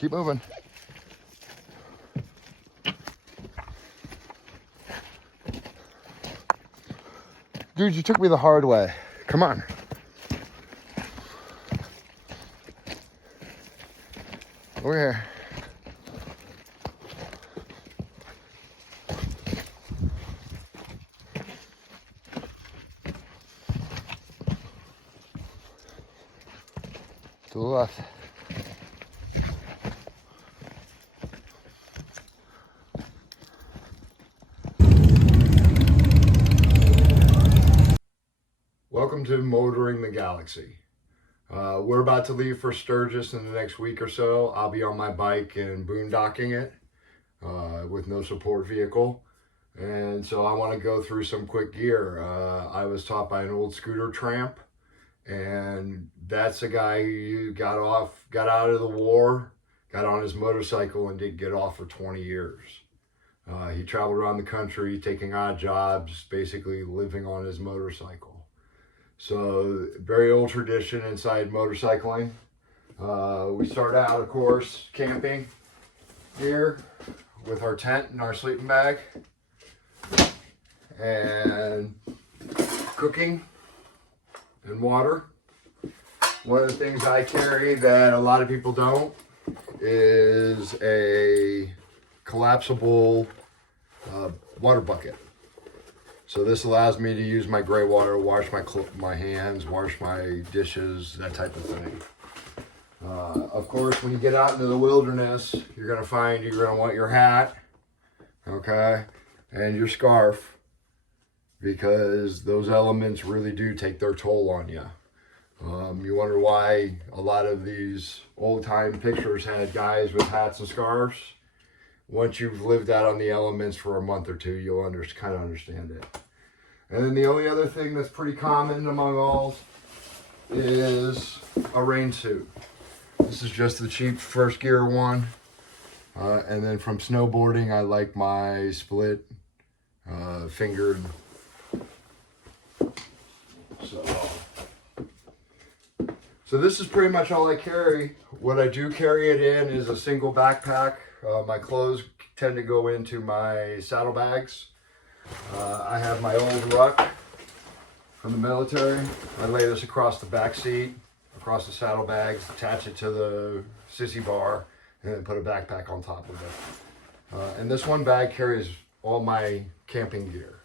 Keep moving. Dude, you took me the hard way. Come on. Over here. To the left. Welcome to Motoring the Galaxy. We're about to leave for Sturgis in the next week or so. I'll be on my bike and boondocking it with no support vehicle. And so I want to go through some quick gear. I was taught by an old scooter tramp, and that's a guy who got out of the war, got on his motorcycle and didn't get off for 20 years. He traveled around the country taking odd jobs, basically living on his motorcycle. So very old tradition inside motorcycling. We start out, of course, camping here with our tent and our sleeping bag, and cooking and water. One of the things I carry that a lot of people don't is a collapsible water bucket. So this allows me to use my gray water, wash my hands, wash my dishes, that type of thing. Of course, when you get out into the wilderness, you're going to want your hat, okay, and your scarf, because those elements really do take their toll on you. You wonder why a lot of these old-time pictures had guys with hats and scarves. Once you've lived out on the elements for a month or two, you'll kind of understand it. And then the only other thing that's pretty common among all is a rain suit. This is just the cheap first gear one. And then from snowboarding, I like my split fingered. So this is pretty much all I carry. What I do carry it in is a single backpack. My clothes tend to go into my saddlebags. I have my old ruck from the military. I lay this across the back seat, across the saddlebags, attach it to the sissy bar, and then put a backpack on top of it. And this one bag carries all my camping gear,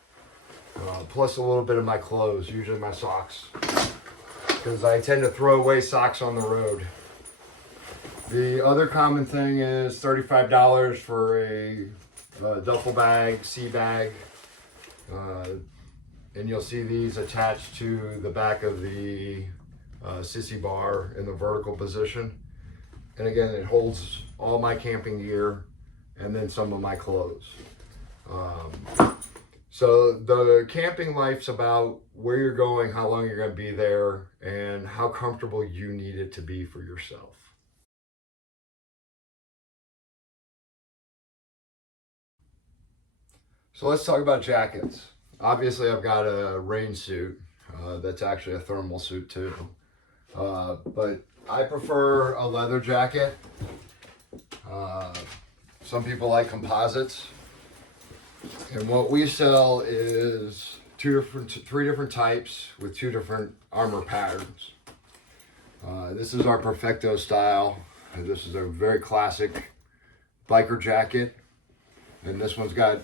plus a little bit of my clothes, usually my socks, because I tend to throw away socks on the road. The other common thing is $35 for a duffel bag, sea bag, and you'll see these attached to the back of the sissy bar in the vertical position. And again, it holds all my camping gear and then some of my clothes. So the camping life's about where you're going, how long you're going to be there, and how comfortable you need it to be for yourself. So let's talk about jackets. Obviously, I've got a rain suit that's actually a thermal suit too. But I prefer a leather jacket. Some people like composites. And what we sell is three different types with two different armor patterns. This is our Perfecto style. This is a very classic biker jacket. And this one's got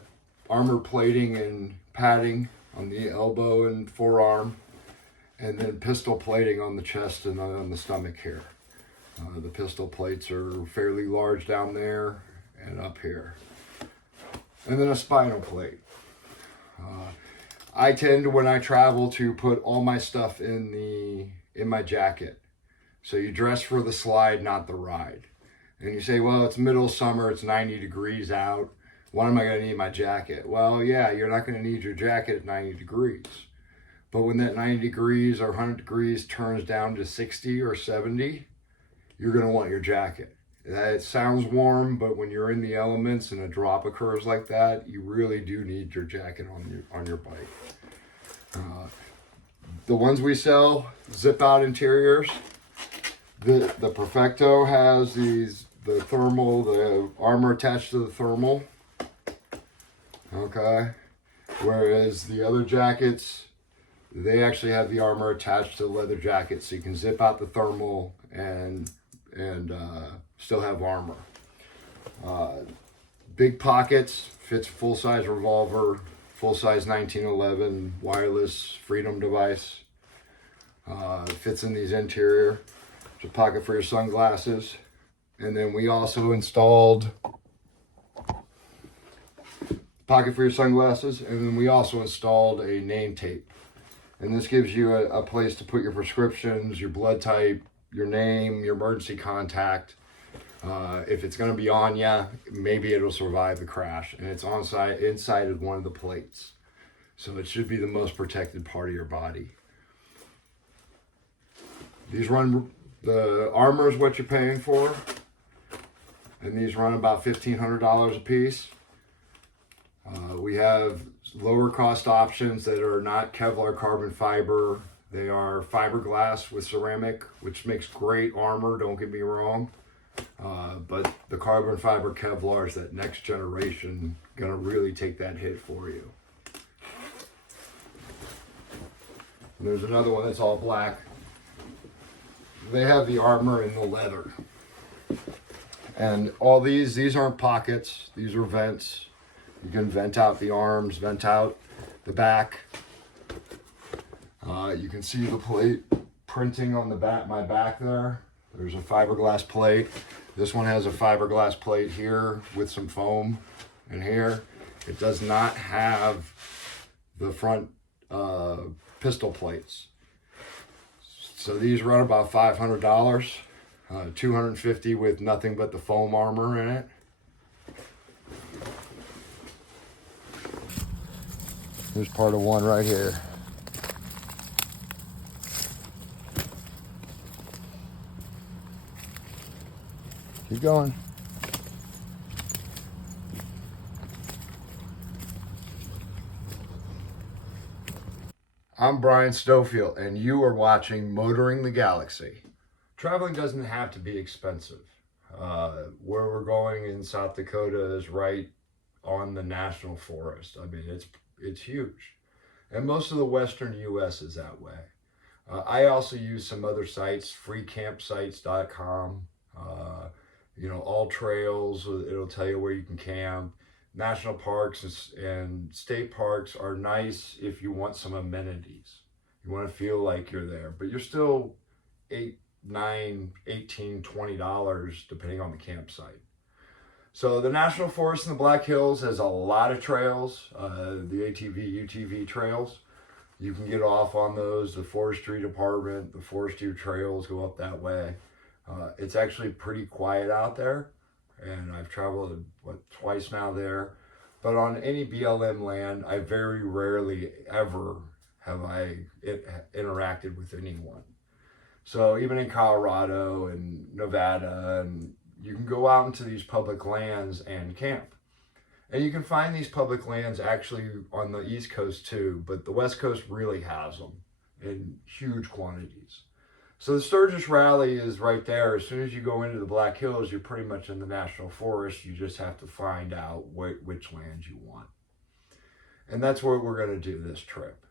armor plating and padding on the elbow and forearm, and then pistol plating on the chest and on the stomach here. The pistol plates are fairly large down there and up here. And then a spinal plate. I tend to, when I travel, to put all my stuff in my jacket. So you dress for the slide, not the ride. And you say, well, it's middle of summer, it's 90 degrees out. When am I going to need my jacket? Well, yeah, you're not going to need your jacket at 90 degrees. But when that 90 degrees or 100 degrees turns down to 60 or 70, you're going to want your jacket. It sounds warm, but when you're in the elements and a drop occurs like that, you really do need your jacket on your bike. The ones we sell, zip out interiors. The Perfecto has these the thermal, the armor attached to the thermal. Okay. Whereas the other jackets, they actually have the armor attached to the leather jacket, so you can zip out the thermal and still have armor. Big pockets, fits full-size revolver, full-size 1911 wireless freedom device. Fits in these interior. There's a pocket for your sunglasses. And then we also installed pocket for your sunglasses, and then we also installed a name tape. And this gives you a place to put your prescriptions, your blood type, your name, your emergency contact. If it's going to be on you, maybe it'll survive the crash. And it's inside of one of the plates. So it should be the most protected part of your body. The armor is what you're paying for. And these run about $1,500 a piece. We have lower cost options that are not Kevlar carbon fiber. They are fiberglass with ceramic, which makes great armor, don't get me wrong. But the carbon fiber Kevlar is that next generation, gonna really take that hit for you. And there's another one that's all black. They have the armor in the leather. And all these aren't pockets, these are vents. You can vent out the arms, vent out the back. You can see the plate printing on the back, my back there. There's a fiberglass plate. This one has a fiberglass plate here with some foam in here. It does not have the front pistol plates. So these run about $500, $250 with nothing but the foam armor in it. Here's part of one right here. Keep going. I'm Brian Stofield, and you are watching Motoring the Galaxy. Traveling doesn't have to be expensive. Where we're going in South Dakota is right on the national forest. I mean, it's huge. And most of the western U.S. is that way. I also use some other sites, freecampsites.com, all trails, it'll tell you where you can camp. National parks and state parks are nice if you want some amenities. You want to feel like you're there, but you're still $8, $9, $18, $20 depending on the campsite. So the National Forest in the Black Hills has a lot of trails, the ATV, UTV trails. You can get off on those. The forestry department, the forestry trails go up that way. It's actually pretty quiet out there, and I've traveled twice now there. But on any BLM land, I very rarely ever have I interacted with anyone. So even in Colorado and Nevada, and you can go out into these public lands and camp. And you can find these public lands actually on the East Coast too, but the West Coast really has them in huge quantities. So the Sturgis Rally is right there. As soon as you go into the Black Hills, you're pretty much in the National Forest. You just have to find out which lands you want. And that's what we're going to do this trip.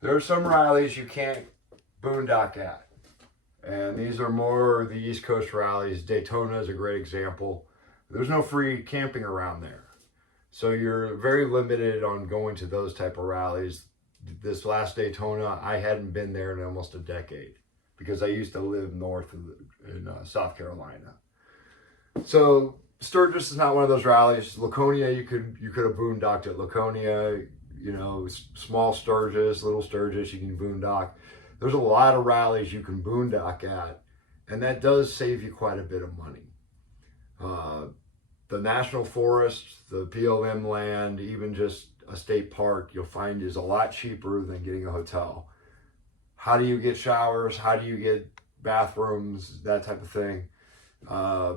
There are some rallies you can't boondock at. And these are more the East Coast rallies. Daytona is a great example. There's no free camping around there. So you're very limited on going to those type of rallies. This last Daytona, I hadn't been there in almost a decade because I used to live north in South Carolina. So Sturgis is not one of those rallies. Laconia, you could have boondocked at Laconia, small Sturgis, little Sturgis, you can boondock. There's a lot of rallies you can boondock at, and that does save you quite a bit of money. The National Forest, the BLM land, even just a state park, you'll find is a lot cheaper than getting a hotel. How do you get showers? How do you get bathrooms? That type of thing. I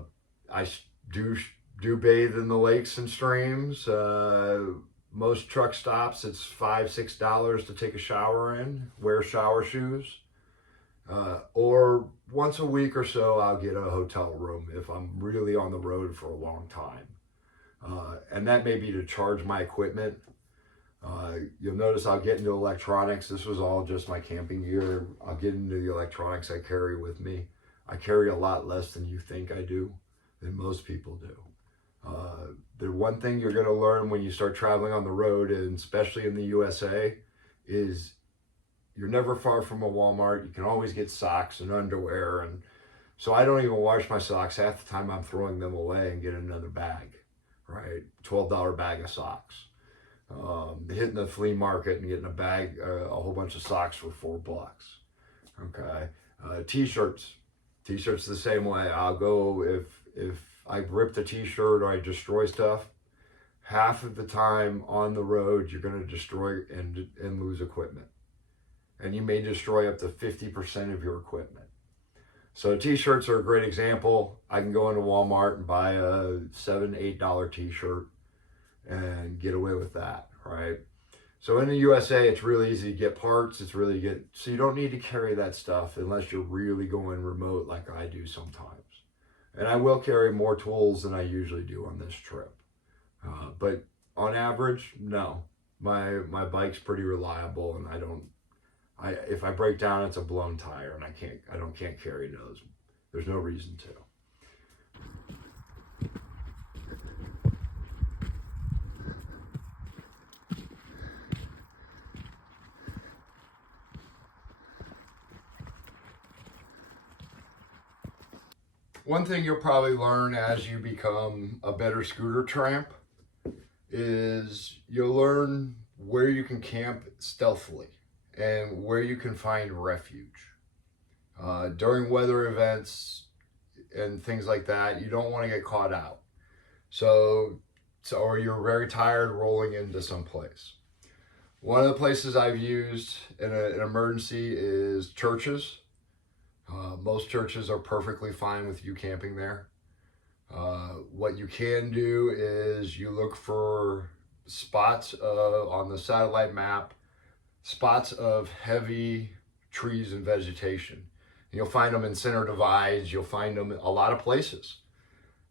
do bathe in the lakes and streams. Most truck stops, it's $5-6 to take a shower in, wear shower shoes. Or once a week or so, I'll get a hotel room if I'm really on the road for a long time. And that may be to charge my equipment. You'll notice I'll get into electronics. This was all just my camping gear. I'll get into the electronics I carry with me. I carry a lot less than you think I do, than most people do. The one thing you're going to learn when you start traveling on the road, and especially in the USA, is you're never far from a Walmart. You can always get socks and underwear. And so I don't even wash my socks. Half the time I'm throwing them away and get another bag, right? $12 bag of socks. Hitting the flea market and getting a bag, a whole bunch of socks for $4. Okay. T-shirts. T-shirts the same way. I'll go, if I rip the t-shirt or I destroy stuff, half of the time on the road, you're going to destroy and lose equipment. And you may destroy up to 50% of your equipment. So t-shirts are a great example. I can go into Walmart and buy a $7-8 t-shirt and get away with that, right? So in the USA, it's really easy to get parts. It's really good. So you don't need to carry that stuff unless you're really going remote like I do sometimes. And I will carry more tools than I usually do on this trip. But on average, no. My bike's pretty reliable, and if I break down, it's a blown tire, and I can't carry those. There's no reason to. One thing you'll probably learn as you become a better scooter tramp is you'll learn where you can camp stealthily and where you can find refuge. During weather events and things like that, you don't want to get caught out. Or you're very tired rolling into some place. One of the places I've used in an emergency is churches. Most churches are perfectly fine with you camping there. What you can do is you look for spots on the satellite map, spots of heavy trees and vegetation. You'll find them in center divides. You'll find them a lot of places.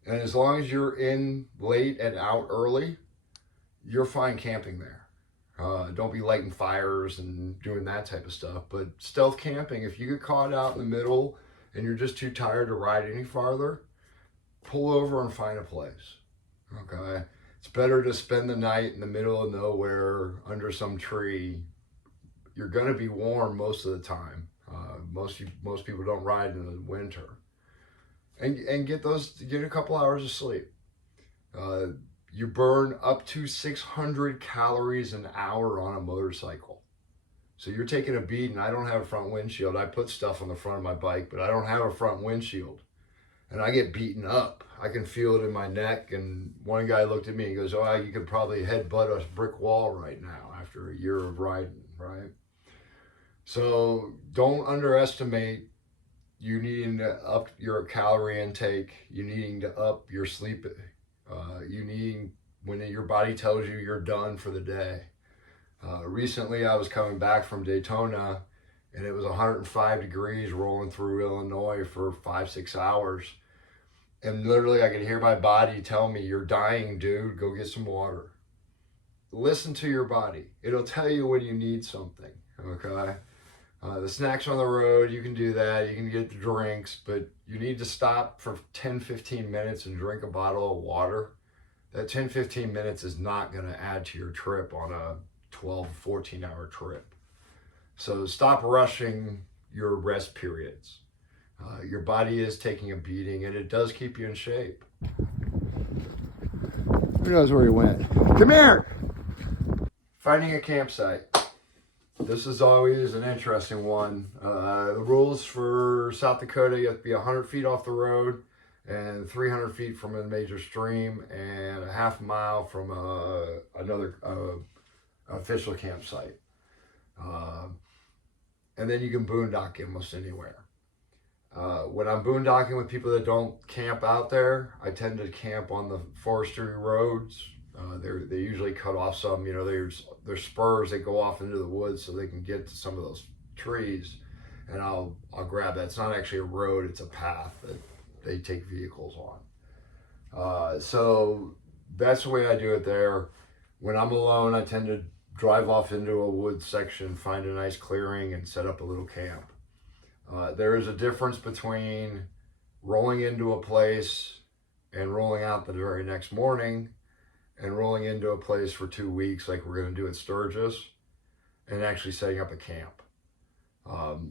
And as long as you're in late and out early, you're fine camping there. Don't be lighting fires and doing that type of stuff. But stealth camping, if you get caught out in the middle and you're just too tired to ride any farther, pull over and find a place. Okay? It's better to spend the night in the middle of nowhere under some tree. You're going to be warm most of the time. Most people don't ride in the winter. And get a couple hours of sleep. You burn up to 600 calories an hour on a motorcycle. So you're taking a beating. I don't have a front windshield. I put stuff on the front of my bike, but I don't have a front windshield. And I get beaten up. I can feel it in my neck. And one guy looked at me and goes, "Oh, you could probably headbutt a brick wall right now after a year of riding," right? So don't underestimate you needing to up your calorie intake, you needing to up your sleep, you needing when your body tells you you're done for the day. Recently, I was coming back from Daytona, and it was 105 degrees rolling through Illinois for 5-6 hours. And literally, I could hear my body tell me, "You're dying, dude. Go get some water." Listen to your body. It'll tell you when you need something, okay? The snacks on the road, you can do that. You can get the drinks, but you need to stop for 10-15 minutes and drink a bottle of water. That 10-15 minutes is not going to add to your trip on a 12-14 hour trip. So stop rushing your rest periods. Your body is taking a beating, and it does keep you in shape. Who knows where he went? Come here! Finding a campsite. This is always an interesting one. The rules for South Dakota, you have to be 100 feet off the road and 300 feet from a major stream and a half mile from another official campsite. And then you can boondock almost anywhere. When I'm boondocking with people that don't camp out there, I tend to camp on the forestry roads. They usually cut off some, there's spurs that go off into the woods so they can get to some of those trees, and I'll grab that. It's not actually a road, it's a path that they take vehicles on. So that's the way I do it there. When I'm alone, I tend to drive off into a woods section, find a nice clearing, and set up a little camp. There is a difference between rolling into a place and rolling out the very next morning, and rolling into a place for 2 weeks like we're going to do at Sturgis, and actually setting up a camp.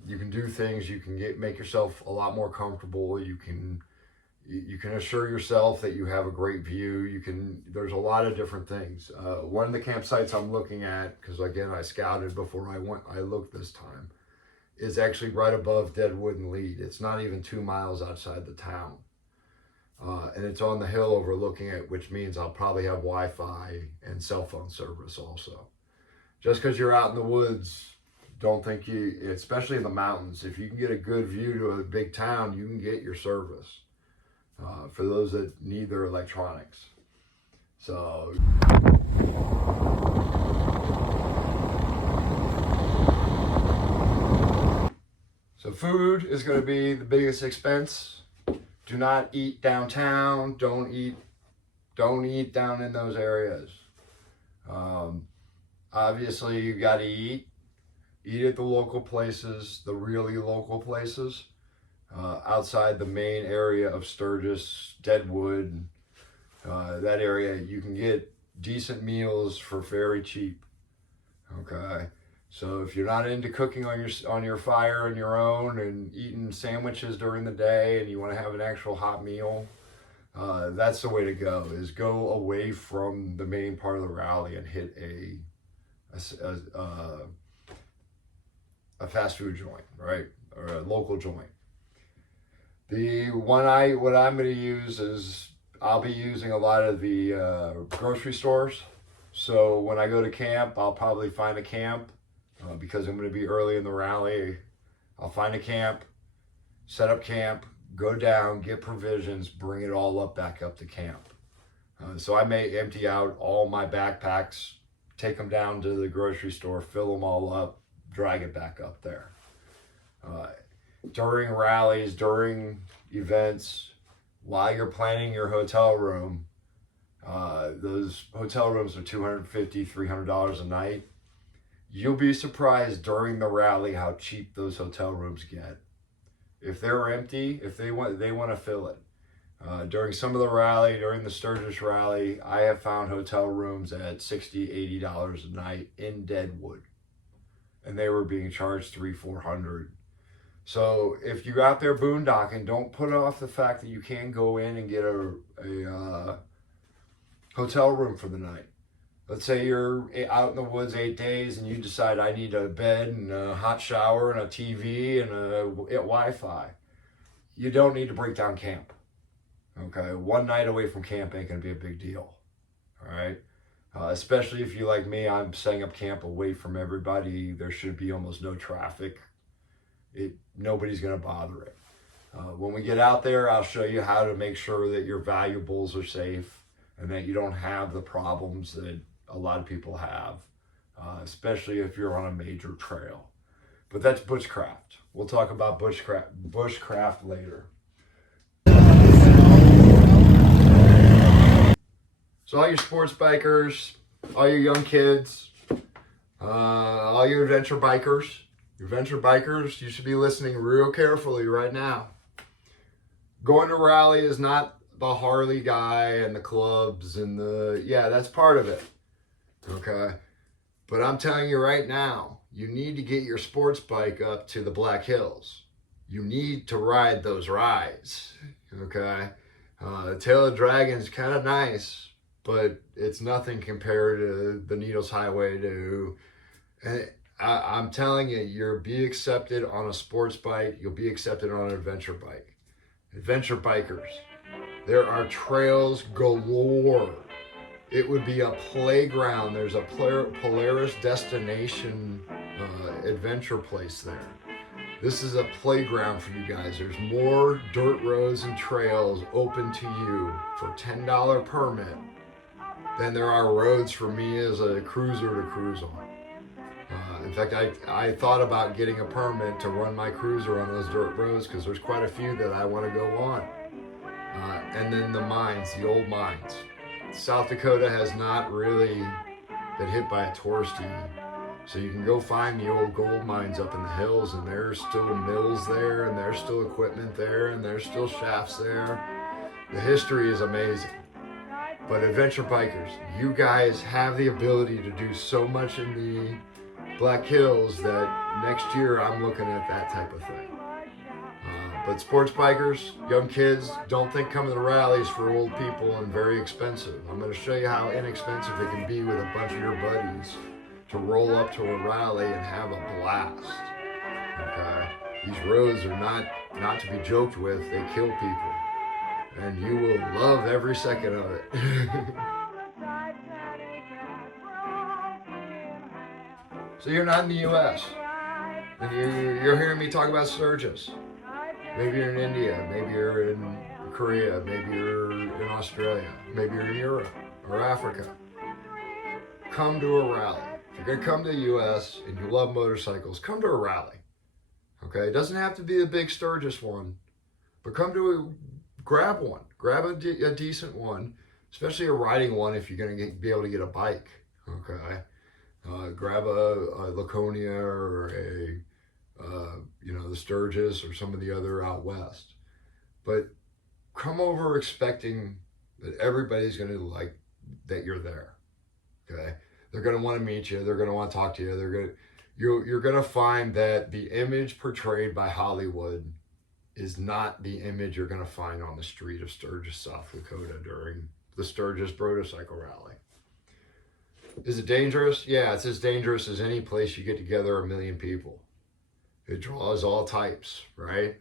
You can do things, you can make yourself a lot more comfortable, you can assure yourself that you have a great view, there's a lot of different things. One of the campsites I'm looking at, because again I scouted before I looked this time, is actually right above Deadwood and Lead. It's not even 2 miles outside the town. And it's on the hill overlooking it, which means I'll probably have Wi-Fi and cell phone service also. Just because you're out in the woods, don't think especially in the mountains, if you can get a good view to a big town, you can get your service. For those that need their electronics. So food is going to be the biggest expense. Do not eat downtown. Don't eat down in those areas. Obviously, you got to eat at the local places, the really local places, outside the main area of Sturgis, Deadwood, that area. You can get decent meals for very cheap. Okay. So if you're not into cooking on your fire on your own and eating sandwiches during the day, and you want to have an actual hot meal, that's the way to go. Is go away from the main part of the rally and hit a fast food joint, right, or a local joint. What I'm going to use is I'll be using a lot of the grocery stores. So when I go to camp, I'll probably find a camp. Because I'm going to be early in the rally, I'll find a camp, set up camp, go down, get provisions, bring it all back up to camp. So I may empty out all my backpacks, take them down to the grocery store, fill them all up, drag it back up there. During rallies, during events, while you're planning your hotel room, those hotel rooms are $250, $300 a night. You'll be surprised during the rally how cheap those hotel rooms get. If they're empty, if they want to fill it. During some of the rally, during the Sturgis rally, I have found hotel rooms at $60, $80 a night in Deadwood, and they were being charged $300-$400. So if you're out there boondocking, don't put off the fact that you can go in and get a hotel room for the night. Let's say you're out in the woods 8 days and you decide I need a bed and a hot shower and a TV and a Wi-Fi. You don't need to break down camp. Okay, one night away from camp ain't gonna be a big deal. All right, especially if you like me, I'm setting up camp away from everybody. There should be almost no traffic. Nobody's gonna bother it. When we get out there, I'll show you how to make sure that your valuables are safe and that you don't have the problems that a lot of people have, especially if you're on a major trail. But that's bushcraft. We'll talk about bushcraft later. So all your sports bikers, all your young kids, all your adventure bikers, you should be listening real carefully right now. Going to rally is not the Harley guy and the clubs and that's part of it. Okay, but I'm telling you right now, you need to get your sports bike up to the Black Hills. You need to ride those rides. Okay, Tail of the Dragon's kind of nice, but it's nothing compared to the Needles Highway. I'm telling you, you'll be accepted on a sports bike. You'll be accepted on an adventure bike. Adventure bikers, there are trails galore. It would be a playground. There's a Polaris Destination adventure place there. This is a playground for you guys. There's more dirt roads and trails open to you for $10 permit than there are roads for me as a cruiser to cruise on. In fact, I thought about getting a permit to run my cruiser on those dirt roads because there's quite a few that I want to go on. And then the mines, the old mines. South Dakota has not really been hit by a touristy. So you can go find the old gold mines up in the hills, and there's still mills there, and there's still equipment there, and there's still shafts there. The history is amazing. But adventure bikers, you guys have the ability to do so much in the Black Hills that next year I'm looking at that type of thing. But sports bikers, young kids, don't think coming to rallies for old people and very expensive. I'm going to show you how inexpensive it can be with a bunch of your buddies to roll up to a rally and have a blast. Okay? These roads are not to be joked with. They kill people. And you will love every second of it. So you're not in the US. And you're hearing me talk about Sturgis. Maybe you're in India, maybe you're in Korea, maybe you're in Australia, maybe you're in Europe or Africa. Come to a rally. If you're going to come to the US and you love motorcycles, come to a rally. Okay? It doesn't have to be a big Sturgis one, but grab one. Grab a decent one, especially a riding one if you're going to be able to get a bike. Okay? Grab a Laconia or the Sturgis or some of the other out west. But come over expecting that everybody's going to like that you're there. Okay? They're going to want to meet you. They're going to want to talk to you. You're going to find that the image portrayed by Hollywood is not the image you're going to find on the street of Sturgis, South Dakota during the Sturgis Motorcycle Rally. Is it dangerous? Yeah, it's as dangerous as any place you get together 1 million people. It draws all types, right?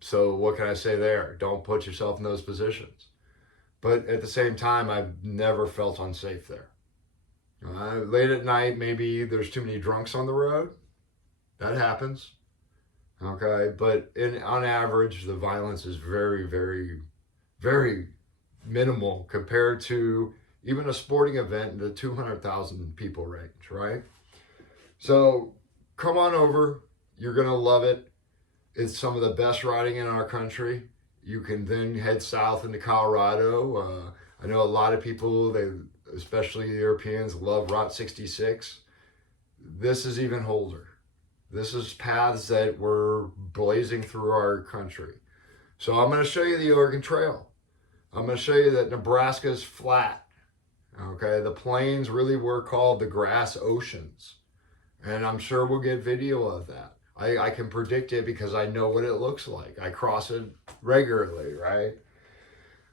So what can I say there? Don't put yourself in those positions. But at the same time, I've never felt unsafe there. Late at night, maybe there's too many drunks on the road. That happens. Okay, but on average, the violence is very, very, very minimal compared to even a sporting event in the 200,000 people range, right? So come on over. You're going to love it. It's some of the best riding in our country. You can then head south into Colorado. I know a lot of people, especially Europeans, love Route 66. This is even older. This is paths that were blazing through our country. So I'm going to show you the Oregon Trail. I'm going to show you that Nebraska is flat. Okay, the plains really were called the grass oceans. And I'm sure we'll get video of that. I can predict it because I know what it looks like. I cross it regularly, right?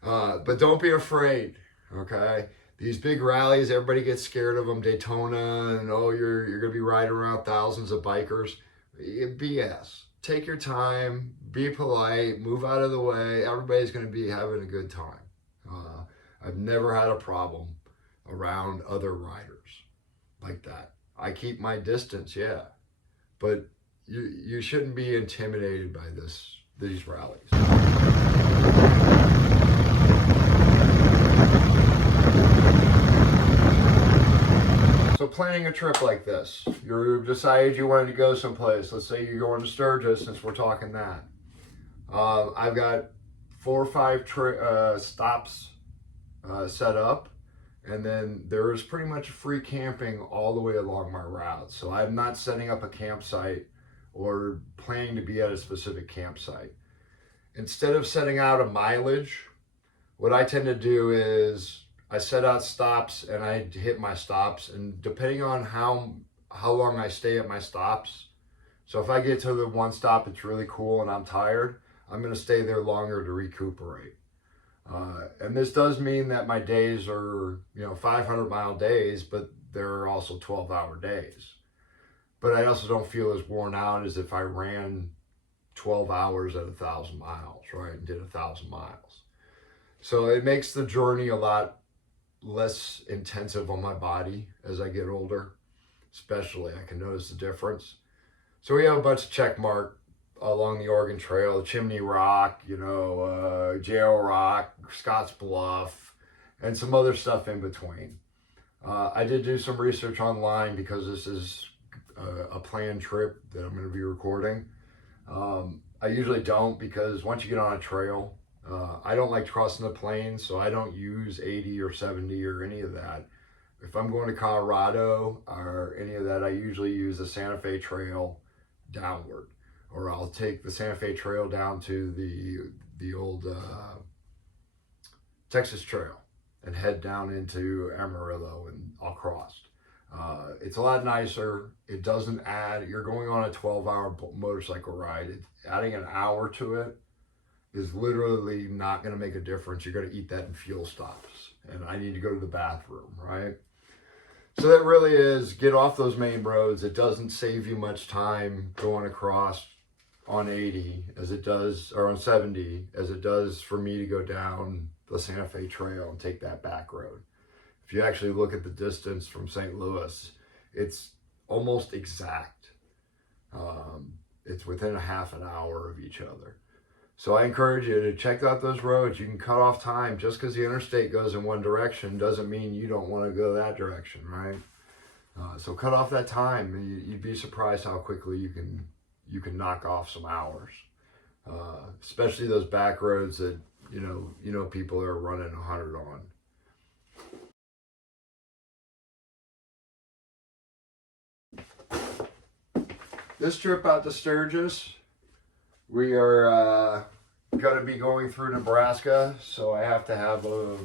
But don't be afraid, okay? These big rallies, everybody gets scared of them. Daytona, and you're going to be riding around thousands of bikers. BS. Take your time, be polite, move out of the way. Everybody's going to be having a good time. I've never had a problem around other riders like that. I keep my distance, yeah, but you shouldn't be intimidated by these rallies. So planning a trip like this, you decided you wanted to go someplace. Let's say you're going to Sturgis, since we're talking that. I've got 4 or 5 stops set up. And then there is pretty much free camping all the way along my route. So I'm not setting up a campsite or planning to be at a specific campsite. Instead of setting out a mileage, what I tend to do is I set out stops and I hit my stops. And depending on how long I stay at my stops, so if I get to the one stop that's really cool and I'm tired, I'm going to stay there longer to recuperate. And this does mean that my days are, 500-mile days, but they're also 12-hour days. But I also don't feel as worn out as if I ran 12 hours at 1,000 miles, right? And did 1,000 miles. So it makes the journey a lot less intensive on my body as I get older. Especially, I can notice the difference. So we have a bunch of check mark along the Oregon Trail, Chimney Rock, Jail Rock, Scotts Bluff, and some other stuff in between. I did do some research online because this is a planned trip that I'm going to be recording. I usually don't, because once you get on a trail, I don't like crossing the plains, so I don't use 80 or 70 or any of that. If I'm going to Colorado or any of that, I usually use the Santa Fe Trail downward, or I'll take the Santa Fe Trail down to the old Texas Trail and head down into Amarillo, and I'll cross. It's a lot nicer. It doesn't add, you're going on a 12-hour motorcycle ride. Adding an hour to it is literally not going to make a difference. You're going to eat that in fuel stops, and I need to go to the bathroom, right? So that really is, get off those main roads. It doesn't save you much time going across on 80 as it does, or on 70 as it does for me to go down the Santa Fe Trail and take that back road. If you actually look at the distance from St. Louis, it's almost exact. It's within a half an hour of each other. So I encourage you to check out those roads. You can cut off time. Just because the interstate goes in one direction doesn't mean you don't want to go that direction, right? So cut off that time, and you'd be surprised how quickly you can knock off some hours. Especially those back roads that you know people are running 100 on. This trip out to Sturgis, we are going to be going through Nebraska, so I have to have a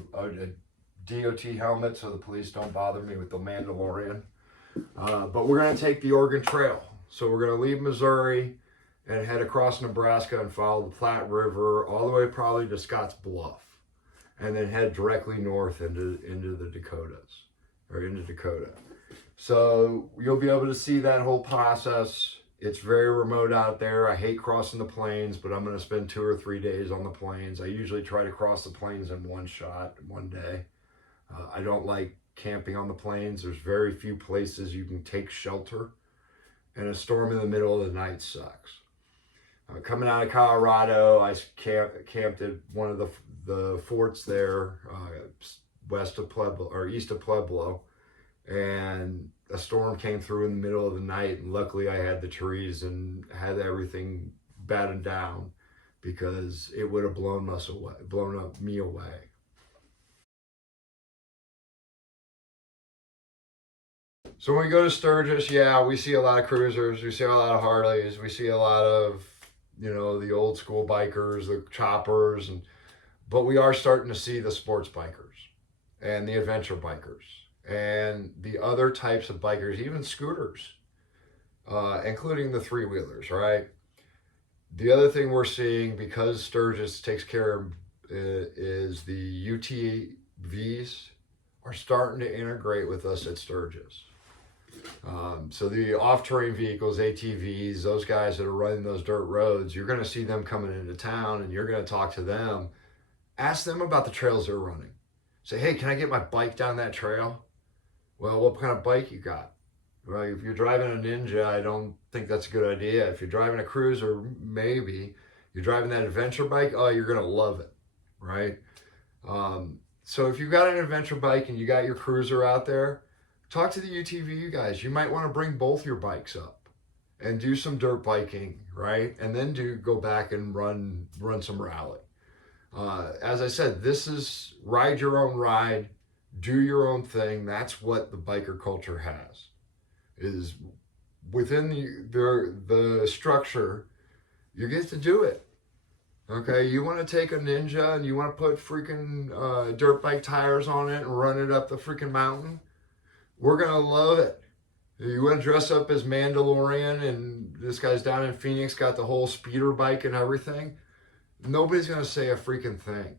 DOT helmet so the police don't bother me with the Mandalorian. But we're going to take the Oregon Trail. So we're going to leave Missouri and head across Nebraska and follow the Platte River all the way probably to Scotts Bluff, and then head directly north into the Dakotas, or into Dakota. So you'll be able to see that whole process. It's very remote out there. I hate crossing the plains, but I'm going to spend 2 or 3 days on the plains. I usually try to cross the plains in one shot, one day. I don't like camping on the plains. There's very few places you can take shelter, and a storm in the middle of the night sucks. Coming out of Colorado, I camped at one of the forts there, west of Pueblo, or east of Pueblo, and a storm came through in the middle of the night, and luckily I had the trees and had everything battened down, because it would have blown up me away. So when we go to Sturgis, yeah, we see a lot of cruisers, we see a lot of Harleys, we see a lot of, the old school bikers, the choppers, but we are starting to see the sports bikers and the adventure bikers and the other types of bikers, even scooters, including the three-wheelers, right? The other thing we're seeing, because Sturgis takes care of, is the UTVs are starting to integrate with us at Sturgis. So the off-terrain vehicles, ATVs, those guys that are running those dirt roads, you're going to see them coming into town, and you're going to talk to them. Ask them about the trails they're running. Say, hey, can I get my bike down that trail? Well, what kind of bike you got? Well, if you're driving a Ninja, I don't think that's a good idea. If you're driving a cruiser, maybe. You're driving that adventure bike, oh, you're going to love it, right? So if you've got an adventure bike and you got your cruiser out there, talk to the UTV guys. You might want to bring both your bikes up and do some dirt biking, right? And then go back and run some rally. As I said, this is ride your own ride, do your own thing. That's what the biker culture has, is within the structure, you get to do it. Okay, you want to take a Ninja and you want to put freaking dirt bike tires on it and run it up the freaking mountain? We're going to love it. You want to dress up as Mandalorian, and this guy's down in Phoenix, got the whole speeder bike and everything? Nobody's going to say a freaking thing.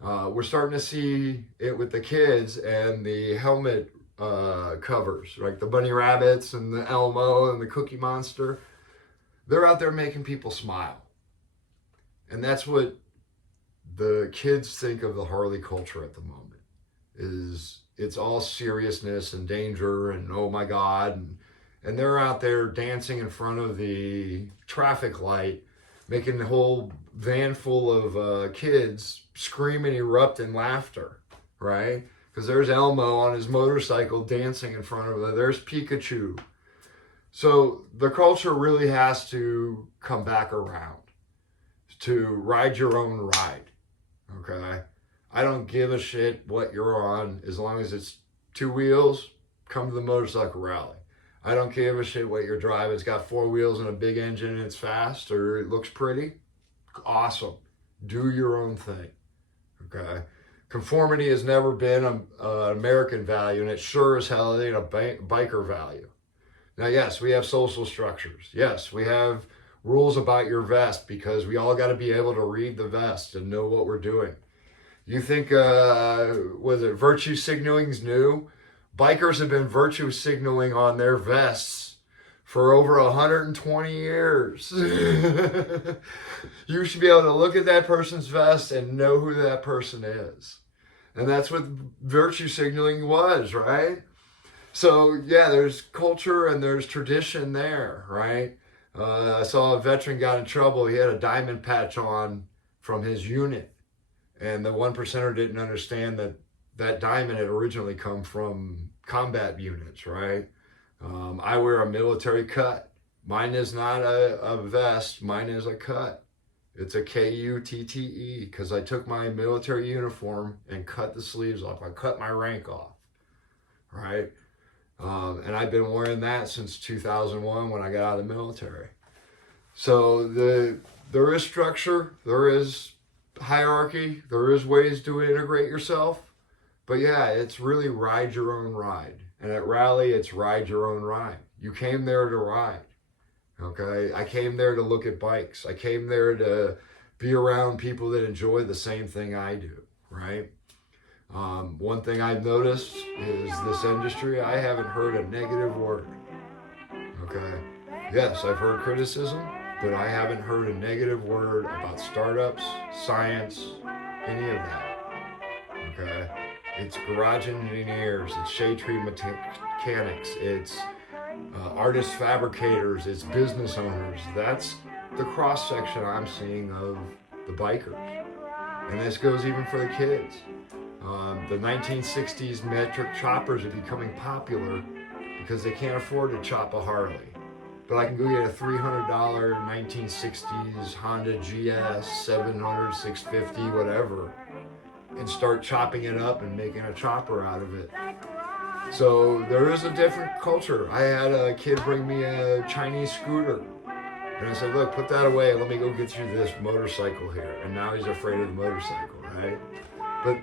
We're starting to see it with the kids and the helmet covers, like the Bunny Rabbits and the Elmo and the Cookie Monster. They're out there making people smile. And that's what the kids think of the Harley culture at the moment, is it's all seriousness and danger and oh my God. And they're out there dancing in front of the traffic light, making the whole van full of kids scream and erupt in laughter, right? Because there's Elmo on his motorcycle dancing in front of it. There's Pikachu. So the culture really has to come back around to ride your own ride, okay? I don't give a shit what you're on as long as it's two wheels. Come to the motorcycle rally. I don't give a shit what you're driving. It's got four wheels and a big engine and it's fast or it looks pretty. Awesome. Do your own thing. Okay. Conformity has never been an American value, and it sure as hell ain't a biker value. Now, yes, we have social structures. Yes, we have rules about your vest because we all got to be able to read the vest and know what we're doing. You think, was it virtue signaling's new? Bikers have been virtue signaling on their vests for over 120 years. You should be able to look at that person's vest and know who that person is. And that's what virtue signaling was, right? So, yeah, there's culture and there's tradition there, right? I saw a veteran got in trouble. He had a diamond patch on from his unit. And the one percenter didn't understand that that diamond had originally come from combat units, right? I wear a military cut. Mine is not a vest. Mine is a cut. It's a K-U-T-T-E because I took my military uniform and cut the sleeves off. I cut my rank off, right? And I've been wearing that since 2001 when I got out of the military. So there is structure, there is hierarchy, there is ways to integrate yourself. But yeah, it's really ride your own ride. And at Rally, it's ride your own ride. You came there to ride. Okay, I came there to look at bikes. I came there to be around people that enjoy the same thing I do, right? One thing I've noticed is this industry, I haven't heard a negative word, okay? Yes, I've heard criticism, but I haven't heard a negative word about startups, science, any of that, okay? It's garage engineers, it's shade tree mechanics, it's artist fabricators, it's business owners. That's the cross section I'm seeing of the bikers. And this goes even for the kids. The 1960s metric choppers are becoming popular because they can't afford to chop a Harley. But I can go get a $300 1960s Honda GS 700, 650, whatever, and start chopping it up and making a chopper out of it. So there is a different culture. I had a kid bring me a Chinese scooter. And I said, look, put that away. Let me go get you this motorcycle here. And now he's afraid of the motorcycle, right? But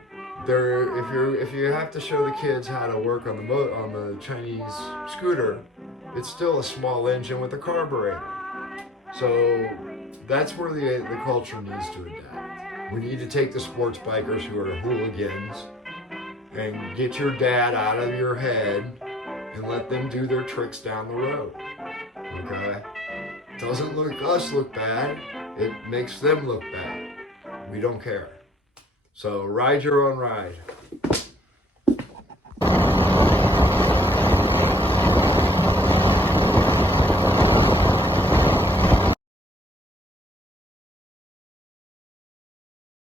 if you have to show the kids how to work on the Chinese scooter, it's still a small engine with a carburetor. So that's where the culture needs to adapt. We need to take the sports bikers who are hooligans and get your dad out of your head and let them do their tricks down the road, okay? Doesn't look us look bad, it makes them look bad. We don't care. So ride your own ride.